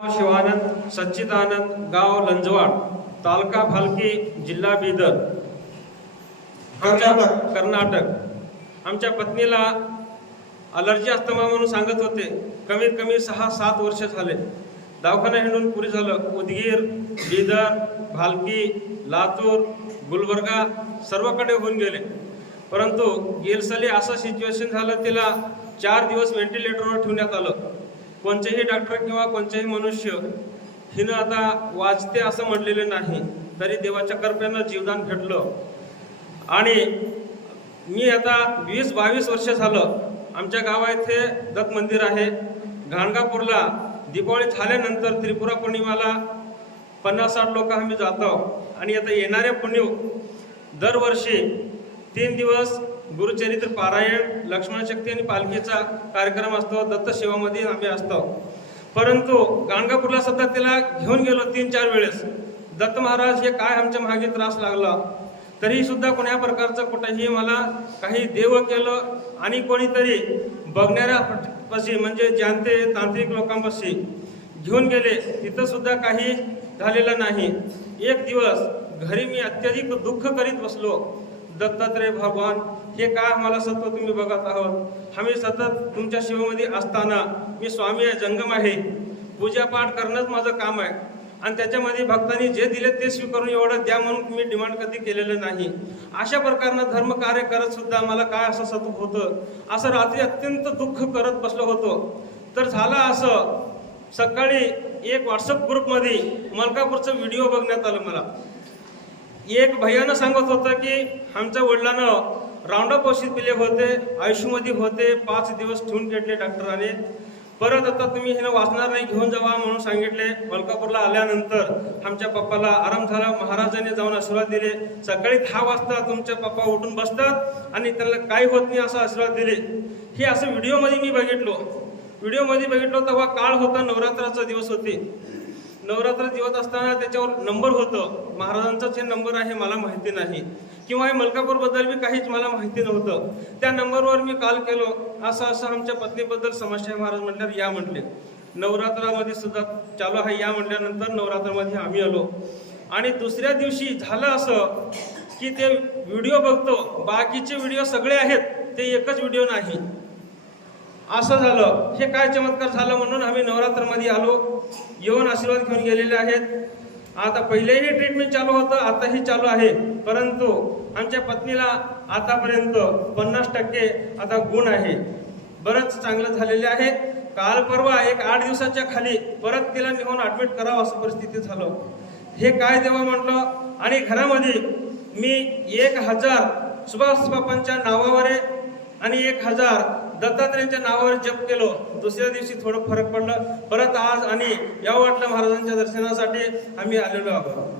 शिवानंद सच्चिदानंद गाव लंजवाड तालुका भालकी जिल्हा बिदर कर्नाटक. कर्नाटक. आमच्या पत्नीला अलर्जी अस्थमा म्हणून सांगत होते. कमीत कमी सहा सात वर्ष झाले. दवाखाना हिंडून पुरी झालं. उदगीर बिदर भालकी लातूर गुलबर्गा सर्वकडे होऊन गेले. परंतु गेल साली असं सिच्युएशन झालं तिला चार दिवस व्हेंटिलेटरवर ठेवण्यात आलं. कोणतेही डॉक्टर किंवा कोणतेही मनुष्य हिनं आता वाचते असं म्हणलेलं नाही तरी देवाच्या कृपेनं जीवदान भेटलं. आणि मी आता वीस बावीस वर्ष झालं आमच्या गावा इथे दत्त मंदिर आहे. घाणगापूरला दीपावली झाल्यानंतर त्रिपुरा पौर्णिमाला पन्नास साठ लोक आम्ही जातो आणि आता येणाऱ्या पुण्य दरवर्षी तीन दिवस गुरुचरित्र पारायण लक्ष्मण शक्ती आणि पालखीचा कार्यक्रम असतो दत्त सेवामध्ये आम्ही असतो. परंतु गाणगापूरला सुद्धा तिला घेऊन गेलो तीन चार वेळेस. दत्त महाराज हे काय आमच्या मागे त्रास लागला? तरी सुद्धा कोण्या प्रकारचं कुठेही मला काही देव केलं आणि कोणीतरी बघणाऱ्या पशी म्हणजे ज्यांते तांत्रिक लोकांपाशी घेऊन गेले तिथं सुद्धा काही झालेलं नाही. एक दिवस घरी मी अत्यधिक दुःख करीत बसलो. दत्तात्रय भगवान हे काय आम्हाला सतत तुम्ही बघत आहोत? आम्ही सतत तुमच्या शिवामध्ये असताना मी स्वामी आहे जंगम आहे. पूजापाठ करणंच माझं काम आहे. आणि त्याच्यामध्ये भक्तांनी जे दिले ते स्वीकारून एवढं द्या म्हणून मी डिमांड कधी केलेलं नाही. अशा प्रकारनं धर्मकार्य करत सुद्धा मला काय असं सतत होतं? असं रात्री अत्यंत दुःख करत बसलो होतो. तर झालं असं सकाळी एक व्हॉट्सअप ग्रुपमध्ये मलकापूरचं व्हिडिओ बघण्यात आलं मला. एक भैयानं सांगत होतं की आमच्या वडिलानं राऊंडअप औषध पिले होते आयुष्यमध्ये होते पाच दिवस ठेवून घेतले डॉक्टराने. परत आता तुम्ही हे वाचणार नाही घेऊन जावा म्हणून सांगितले. मलकापूरला आल्यानंतर आमच्या पप्पाला आराम झाला. महाराजांनी जाऊन आशीर्वाद दिले. सकाळी दहा वाजता तुमच्या पप्पा उठून बसतात आणि त्यांना काही होत नाही असा आशीर्वाद दिले. हे असं व्हिडिओमध्ये मी बघितलो. व्हिडिओमध्ये बघितलो तेव्हा काळ होता नवरात्राचा दिवस होते. नवरात्र दिवस असताना त्याच्यावर नंबर होतं. महाराजांचाच हे नंबर आहे मला माहिती नाही. किंवा हे मलकापूरबद्दल बी काहीच मला माहिती नव्हतं. त्या नंबरवर मी कॉल केलो. असं असं आमच्या पत्नीबद्दल समस्या महाराज म्हटल्यावर या म्हटले. नवरात्रामध्ये सुद्धा चालू आहे या म्हटल्यानंतर नवरात्रामध्ये आम्ही आलो. आणि दुसऱ्या दिवशी झालं असं की ते व्हिडिओ बघतो. बाकीचे व्हिडिओ सगळे आहेत ते एकच व्हिडिओ नाही. असं झालं. हे काय चमत्कार झालं म्हणून आम्ही नवरात्रमध्ये आलो. येऊन आशीर्वाद घेऊन गेलेले आहेत. आता पहिलेही ट्रीटमेंट चालू होतं आताही चालू आहे. परंतु आमच्या पत्नीला आतापर्यंत पन्नास टक्के आता गुण आहे. बरंच चांगलं झालेले आहे. काल परवा एक आठ दिवसाच्या खाली परत तिला नेऊन ॲडमिट करावं असं परिस्थिती झालं. हे काय देवा म्हटलं? आणि घरामध्ये मी एक हजार सुभाष बापांच्या नावावर आहे आणि एक हजार दत्तात्रेयांच्या नावावर जप केलो. दुसऱ्या दिवशी थोडं फरक पडलं. परत आज आणि या वाटलं महाराजांच्या दर्शनासाठी आम्ही आलेलो आहोत.